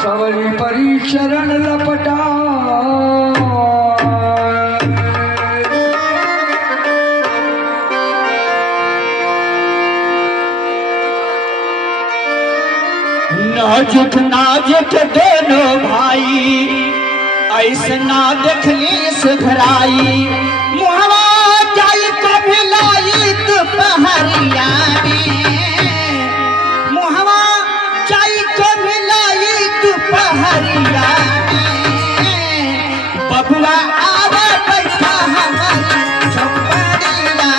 सवरी परी चरण लपटा नाजुक नाजुक दोनों भाई ऐसे ना देखली सुधराई मुहवा जाई कभी लाई दोपहरिया मुहवा जाई कभी लाई दोपहरिया बबुआ आवे बैठा हमारी झोपड़िया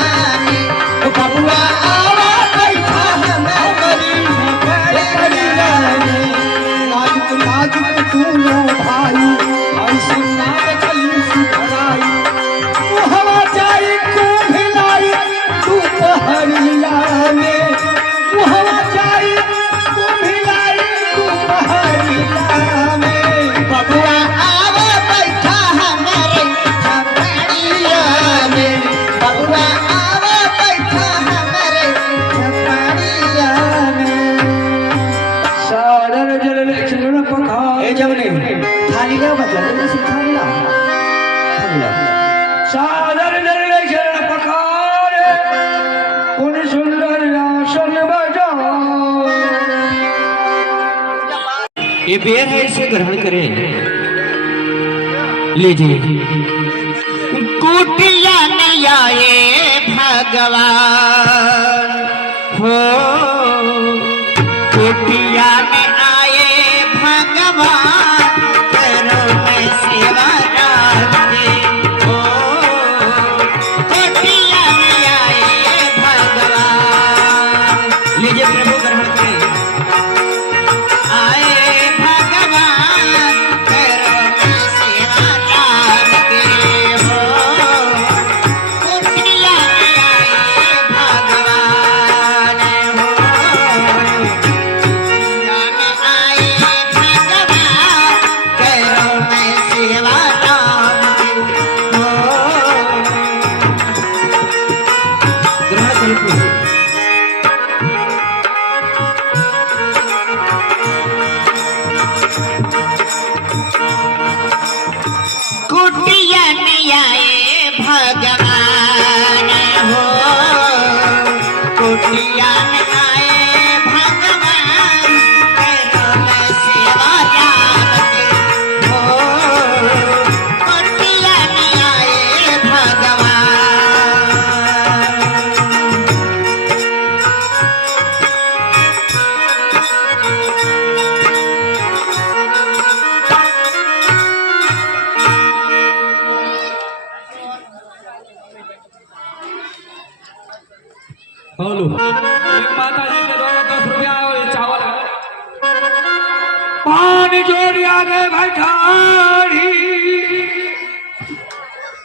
बबुआ आवे बैठा हमारी झोपड़िया नाजुक नाजुक दोनों भाई ऐसे ना देखली सुधराई मुहवा जाई कभी लाई दोपहरिया मुहवा जाई कभी लाई दोपहरिया बबुआ आवे बैठा हमारे झोपड़िया बबुआ आवे बैठा हमारे झोपड़िया सादर जल चरण पखार ए जमने थाली ला बता दे से थाली ला सादर जल चरण पखार उन सुंदर आसन बजा ये बेर है इसे ग्रहण करें लीजिए कुटिया नहीं आए भगवान हो कुटिया में आए भगवान करो मैं सेवा राधे हो कुटिया में आए भगवान लीजिए प्रभु ग्रहण करें आए भगवान करो मैं सेवा राधे हो कुटिया में आए भगवान हो कुटिया में आए भगवान करो मैं सेवा राधे हो ग्रहण करें कुटिया में आए भगवान हो कुटिया में आए भगवान करो मैं सेवा राधे हो कुटिया में आए भगवान हेलो माता जी के द्वारा 10 रुपया और चावल पानी जोड़िया ने भठारी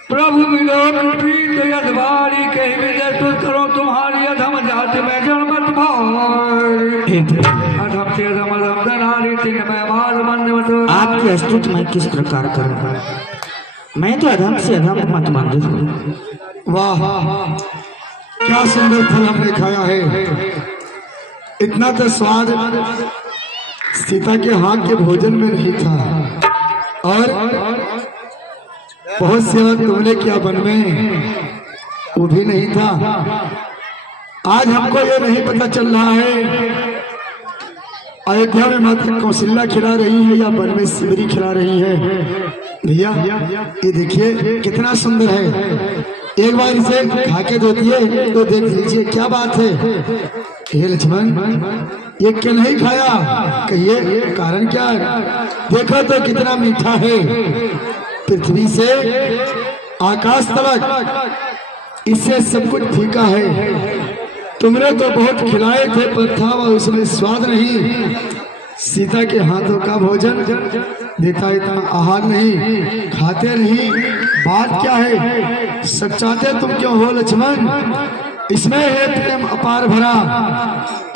प्रभु मिलोन प्रीत यदवारी के विजय तुझ करो तुम्हारी अधम जाति में जन्मत भारी अधम से अधम अधम धनारी तीन में बाल मन आपकी स्तुति मैं किस प्रकार करूं मैं तो अधम से अधम मत मंदिर हूं वाह क्या सुंदर फल हमने खाया है। इतना तो स्वाद सीता के हाथ के भोजन में नहीं था और बहुत सेवा तुमने किया वन में वो भी नहीं था। आज हमको ये नहीं पता चल रहा है अयोध्या में माता कौशल्या खिला रही है या वन में सिमरी खिला रही है। भैया ये देखिए कितना सुंदर है, एक बार इसे खा के देखिए तो देख लीजिए क्या बात है। हे लक्ष्मण ये क्यों नहीं खाया, कहिए कारण क्या है? देखो तो कितना मीठा है, पृथ्वी से आकाश तक इससे सब कुछ फीका है। तुमने तो बहुत खिलाए थे पर था वह उसमें स्वाद नहीं। सीता के हाथों का भोजन देता इतना आहार नहीं, खाते नहीं, बात क्या है? सच्चाते तुम क्यों हो लक्ष्मण? इसमें है प्रेम अपार भरा,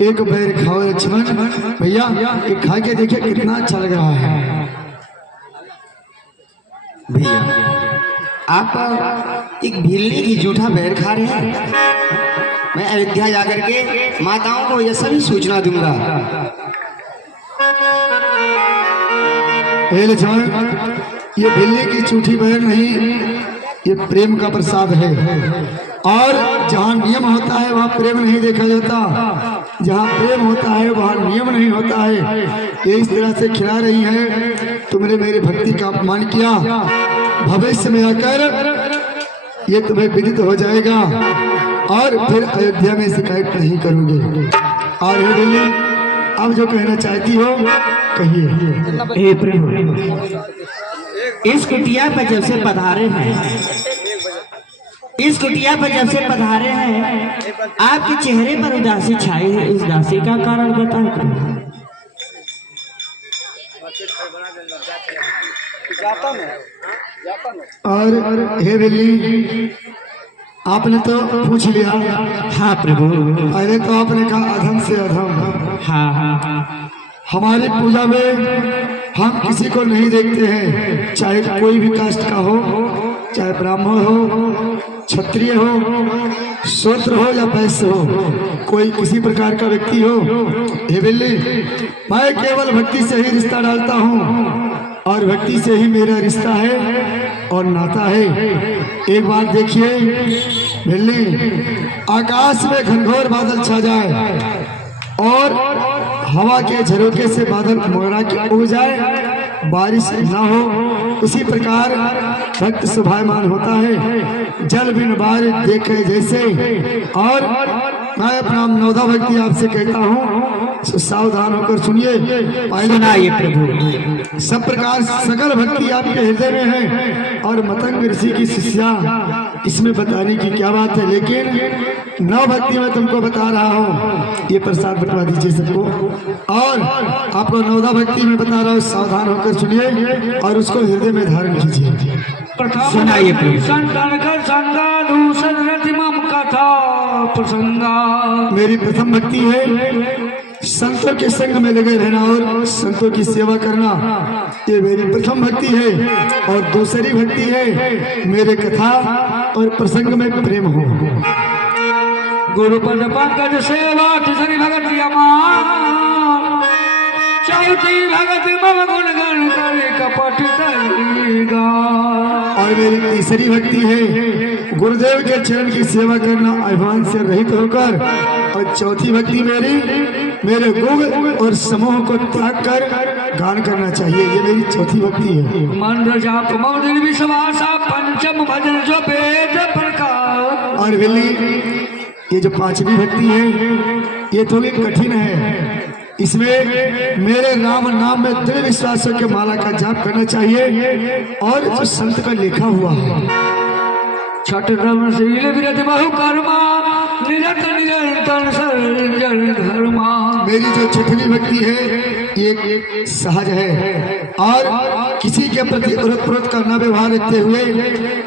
एक बैर खाओ लक्ष्मण। भैया एक खा के देखिए कितना अच्छा लग रहा है। भैया आप एक भिल्ली की जूठा बैर खा रहे हैं। मैं अयोध्या जाकर के माताओं को यह सभी सूचना दूंगा। हे लक्ष्मण, ये बिल्ली की झूठी बहन नहीं, ये प्रेम का प्रसाद है। और जहाँ नियम होता है वहाँ प्रेम नहीं देखा जाता, जहाँ प्रेम होता है वहाँ नियम नहीं होता है। ये इस तरह से खिला रही है, तुमने मेरी भक्ति का अपमान किया, भविष्य में आकर ये तुम्हें विदित हो जाएगा और फिर अयोध्या में शिकायत नहीं करोगे। और हे दिल्ली, अब जो कहना चाहती हो कहिए। हे प्रभु, इस कुटिया पर जब से पधारे हैं, इस कुटिया पर जब से पधारे हैं, आपके चेहरे पर उदासी छाई है। इस उदासी का कारण बताएं। और हे बिल्ली, आपने तो पूछ लिया। हाँ प्रभु। अरे तो आपने कहा अधम से अधम। हाँ हाँ हाँ। हमारी पूजा में हम किसी को नहीं देखते हैं, चाहे कोई भी कास्ट का हो, चाहे ब्राह्मण हो, क्षत्रिय हो, शूद्र हो या वैश्य हो, कोई किसी प्रकार का व्यक्ति हो। हे बिल्ली, मैं केवल भक्ति से ही रिश्ता डालता हूँ और भक्ति से ही मेरा रिश्ता है और नाता है। एक बार देखिए बिल्ली, आकाश में घनघोर बादल छा जाए और हवा के झरोके से बादल मोड़ा के उग जाए, बारिश ना हो, उसी प्रकार भक्त शोभायमान होता है, जल बिन बारिश देखे जैसे। और मैं अपना नवदा भक्ति आपसे कहता हूँ, सावधान होकर सुनिए। सुनाइए प्रभु। सब प्रकार सकल भक्ति आपके हृदय में है और मतंग ऋषि की शिष्या, इसमें बताने की क्या बात है। लेकिन नव भक्ति में तुमको बता रहा हूँ, ये प्रसाद बंटवा दीजिए सबको। और आपको नवदा भक्ति में बता रहा हूँ, सावधान होकर सुनिए और उसको हृदय में धारण कीजिए। सुनाइए प्रभु। संतन का संगा दूसर रतिमम कथा प्रसंगा। मेरी प्रथम भक्ति है संतों के संग में लगे रहना और संतों की सेवा करना, ये मेरी प्रथम भक्ति है। और दूसरी भक्ति है मेरे कथा और प्रसंग में प्रेम हो। गुरुपद पंकज सेवा तीसरी भगत यमान, चौथी भगत मम गुण गण करे कपट तरीगा। और मेरी तीसरी भक्ति है गुरुदेव के चरण की सेवा करना अभिमान से रहित होकर। और चौथी भक्ति मेरे गुण और समूह को त्याग कर गान करना चाहिए, ये मेरी चौथी भक्ति है। मंत्र जाप मौन विश्वासा पंचम भजन जो वेद प्रकार। और बिल्ली, ये जो पांचवी भक्ति है ये थोड़ी कठिन है, इसमें मेरे राम नाम में दृढ़ विश्वासों के माला का जाप करना चाहिए और जो संत का लिखा हुआ है। छठ रमशील विरत बहु कर्मा, निरत निरंतर सर्जन धर्मा। मेरी जो छठवीं भक्ति है ये सहज है और किसी के प्रति उरत का न व्यवहार रखते हुए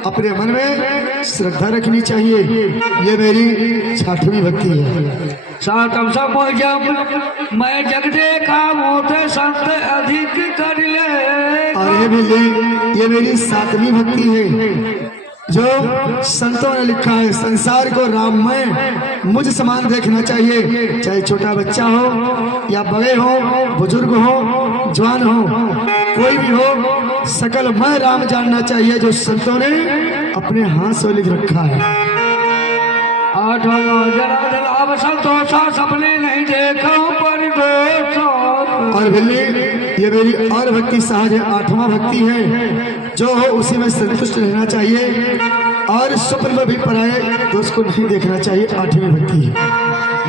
अपने मन में श्रद्धा रखनी चाहिए, ये मेरी छठवीं भक्ति है। सातम सब जब मैं जग देखा मोटे संत अधिक कर ले। और ये मेरी सातवीं भक्ति है, जो संतों ने लिखा है, संसार को राममय मुझ समान देखना चाहिए, चाहे छोटा बच्चा हो या बड़े हो, बुजुर्ग हो, जवान हो, कोई भी हो, सकल मैं राम जानना चाहिए, जो संतों ने अपने हाथ से लिख रखा है। अब संतोषा सपने नहीं देखा पर। और बिल्ली, ये मेरी और भक्ति सहज है, आठवां भक्ति है, जो हो उसी में संतुष्ट रहना चाहिए और स्वप्न में भी पराये दोस्त को नहीं देखना चाहिए, आठवीं भक्ति है।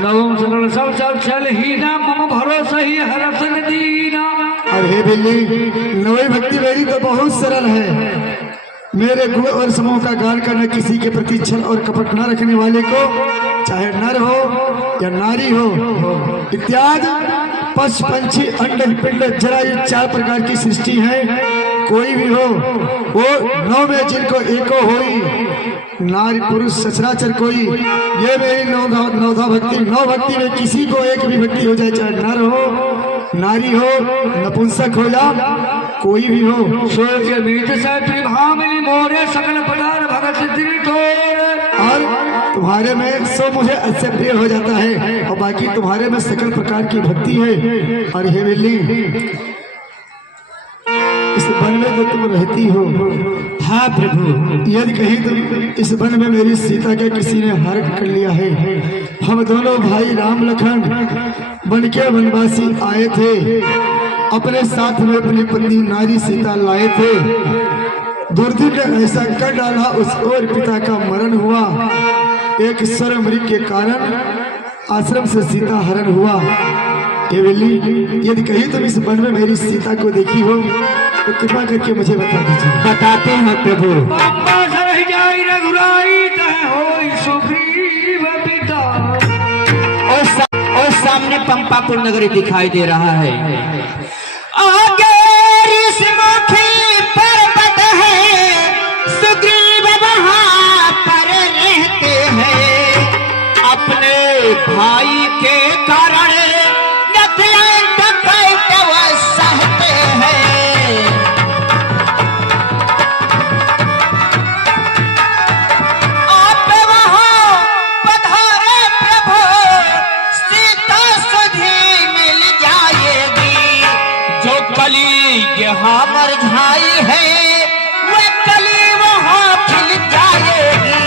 नवम सरल सब चल ही ना मम भरोसा ही हरस दीना। और हे बिल्ली, नवी भक्ति मेरी तो बहुत सरल है, मेरे गुण और समूह का गान करना, किसी के प्रति छल और कपट न रखने वाले को, चाहे नर हो या नारी हो इत्यादि, पशु पंछी अंड पिंड जरा, ये 4 प्रकार की सृष्टि है, कोई भी हो वो 9 में जिनको एको होई, नारी पुरुष सचराचर कोई, ये मेरी नवधा भक्ति। 9 भक्ति में किसी को एक भी भक्ति हो जाए, चाहे नर हो, नारी हो, नपुंसक हो या कोई भी हो। स्वर्ग बीच से त्रिभामिनी मोरे सकल पदार भगत सिद्धि ठोर। और तुम्हारे में सो मुझे अच्छे प्रिय हो जाता है और बाकी तुम्हारे में सकल प्रकार की भक्ति है। और हे बिल्ली, इस वन में जो तुम रहती हो, हाँ प्रभु, यदि कहीं तुम इस वन में मेरी सीता का किसी ने हरण कर लिया है, हम दोनों भाई राम लखन बन के वनवासी आए थे, अपने साथ में अपनी पत्नी नारी सीता लाए थे। दुर्दिन ने ऐसा कर डाला, उस और पिता का मरण हुआ। एक स्वर मृग के कारण आश्रम से सीता हरण हुआ। हे बिल्ली, यदि कहीं तुम इस वन में मेरी सीता को देखी हो तो कृपा करके मुझे बता दीजिए। बताते हैं प्रभु। पंपा सरह जाई रघुराई तह होई सुग्रीव पिता। और सामने पंपापुर नगरी दिखाई दे रहा है। आगे ऋषिमुखी पर्वत है, सुग्रीव वहाँ पर रहते हैं। अपने भाई के कारण अत्यंत कैसे वो सहते हैं। आप वहाँ पधारे प्रभु, सीता सुधी मिल जाएगी। जो कली यहाँ मरझाई है, वह कली वहाँ खिल जाएगी।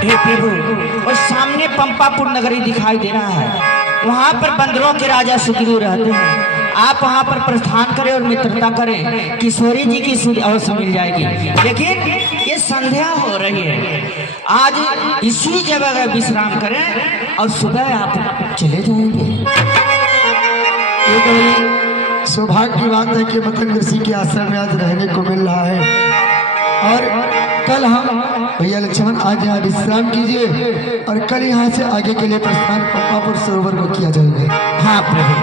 हे प्रभु, और सामने पंपापुर नगरी दिखाई दे रहा है। वहाँ पर बंदरों के राजा सुग्रीव रहते हैं। आप वहाँ पर प्रस्थान करें और मित्रता करें, किशोरी जी की सुध अवश्य मिल जाएगी। लेकिन ये संध्या हो रही है, आज इसी जगह विश्राम करें और सुबह आप चले जाएंगे। ये तो सौभाग्य की बात है कि मतंग ऋषि के आश्रम में आज रहने को मिल रहा है। और कल हम भैया लक्ष्मण आज यहाँ विश्राम कीजिए और कल यहाँ से आगे के लिए प्रस्थान पंपापुर सरोवर को किया जाएगा। हाँ प्रभु।